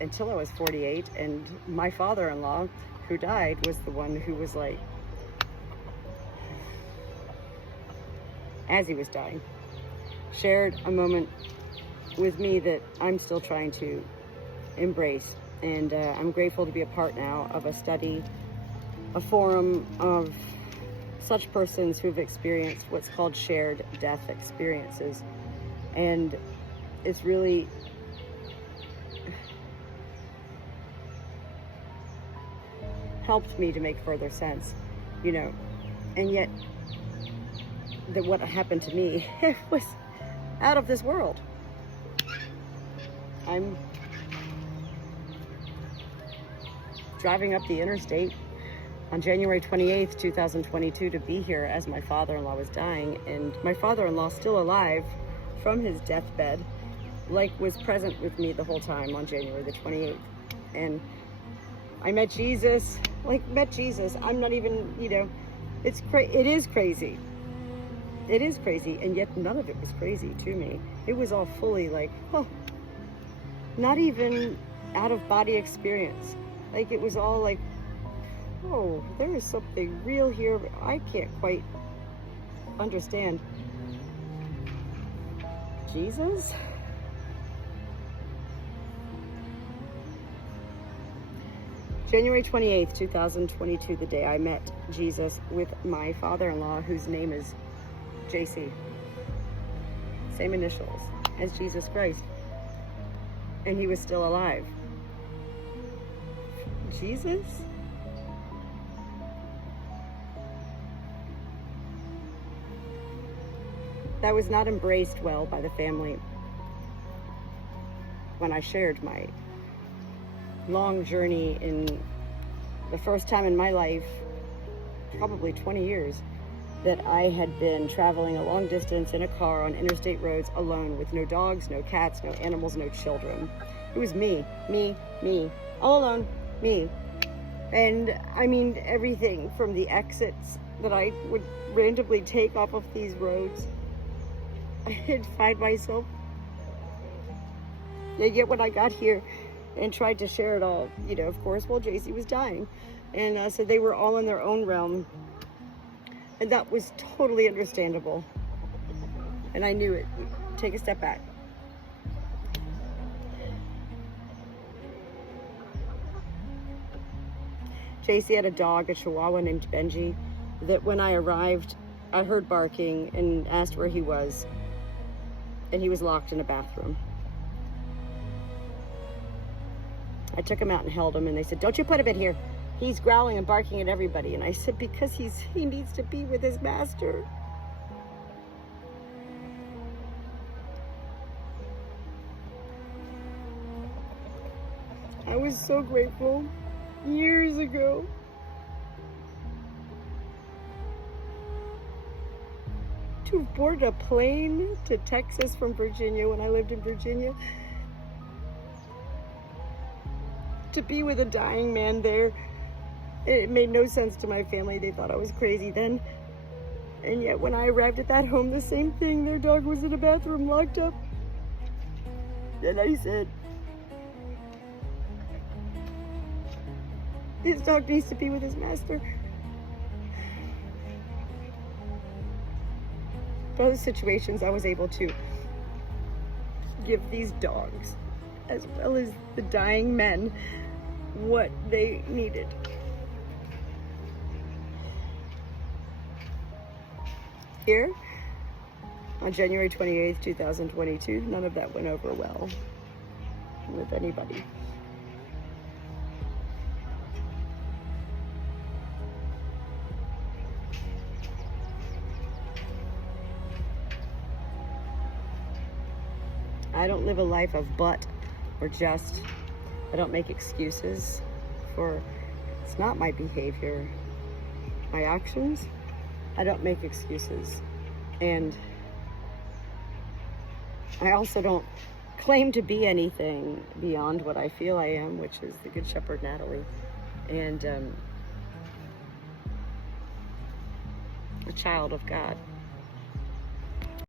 until I was 48, and my father-in-law, who died, was the one who was like, as he was dying, shared a moment with me that I'm still trying to embrace. And I'm grateful to be a part now of a study, a forum of such persons who've experienced what's called shared death experiences. And it's really helped me to make further sense, you know, and yet that what happened to me, it was out of this world. I'm driving up the interstate on January 28th, 2022 to be here as my father-in-law was dying, and my father-in-law, still alive from his deathbed, like was present with me the whole time on January the 28th. And I met Jesus, I'm not even, you know, it is crazy. It is crazy, and yet none of it was crazy to me. It was all fully like, oh, not even out of body experience. Like, it was all like, oh, there is something real here, but I can't quite understand. Jesus? January 28th, 2022, the day I met Jesus with my father-in-law, whose name is JC. Same initials as Jesus Christ. And he was still alive. Jesus? That was not embraced well by the family when I shared my long journey in the first time in my life, probably 20 years, that I had been traveling a long distance in a car on interstate roads alone, with no dogs, no cats, no animals, no children. It was me, all alone, me. And I mean, everything from the exits that I would randomly take off of these roads, I'd find myself. And yet when I got here and tried to share it all, you know, of course, well, JC was dying. And so they were all in their own realm. And that was totally understandable. And I knew it. Take a step back. JC had a dog, a Chihuahua named Benji, that when I arrived, I heard barking and asked where he was. And he was locked in a bathroom. I took him out and held him, and they said, "Don't you put him in here. He's growling and barking at everybody." And I said, because he needs to be with his master. I was so grateful years ago to have boarded a plane to Texas from Virginia when I lived in Virginia, to be with a dying man there. It made no sense to my family. They thought I was crazy then. And yet when I arrived at that home, the same thing. Their dog was in a bathroom locked up. And I said, his dog needs to be with his master. Those situations, I was able to give these dogs, as well as the dying men, what they needed. Here, on January 28th, 2022, none of that went over well with anybody. I don't live a life of but or just. I don't make excuses for, it's not my behavior, my actions. I don't make excuses. And I also don't claim to be anything beyond what I feel I am, which is the Good Shepherd, Natalie. And a child of God.